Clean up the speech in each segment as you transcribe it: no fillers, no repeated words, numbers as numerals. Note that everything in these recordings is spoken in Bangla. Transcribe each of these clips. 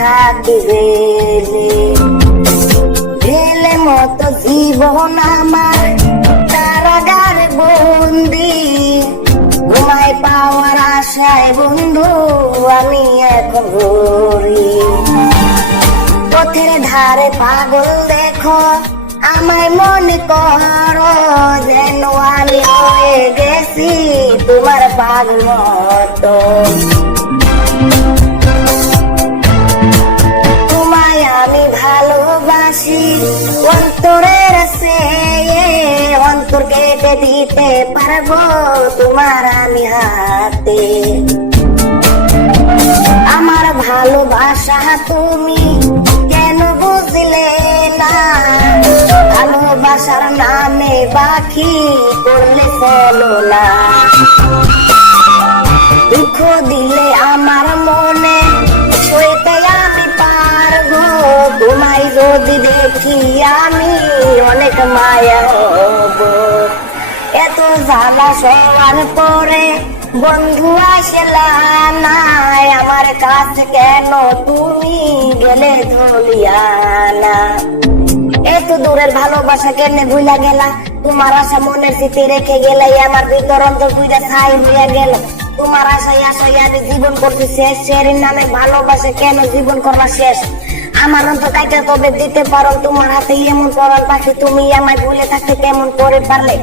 থাকি ঢেলে মতো জীবন আমার কারাগার বন্দি, ঘুমায় পাওয়ার আশায় বন্ধু আমি এখন ঘুরি। পথের ধারে পাগল দেখো আমায় মনে করো, যেন আমি হয়ে গেছি তোমার পাগল মতো। তোমায় আমি ভালোবাসি অন্তরের চেয়ে, অন্তর কেটে দিতে পারবো তোমার আমি হাতে। আমার ভালোবাসা তুমি কেন বুঝলে না, ভালোবাসার নামে বাকি করলে চলো না। দুঃখ দিলে আমার মনে সইতে আমি পারবো, তোমায় যদি দেখি আমি অনেক মায়া হব। এত জ্বালা সবার পরে বন্ধু আসলা নাই, আমার কাছে কেন তুমি গেলে ধলিয়ানা। এত দূরের ভালোবাসা কেমনে ভুলা গেলা, তোমার আশা মনের স্মৃতি রেখে গেলে আমার ভিতর অন্তর পুইরা ছাই হইয়া গেল। তোমার আশায় আশায় আমি জীবন করতে শেষ, শেরির নামে ভালোবাসা কেন জীবন করবা শেষ। আমার অন্তর কাইটা তবে দিতে পারো তোমার হাতে এমন পরাণ পাখি, তুমি আমায় ভুলে থাকতে কেমন করে পারলে।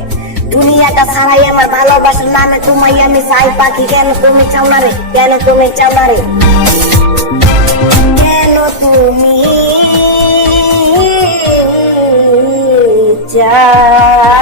দুনিয়াটা ছাড়াই আমার ভালোবাসার নামে তোমায় আমি চাই পাখি, কেন তুমি চাও না রে, কেন তুমি চাও না রে, কেন তুমি চাও।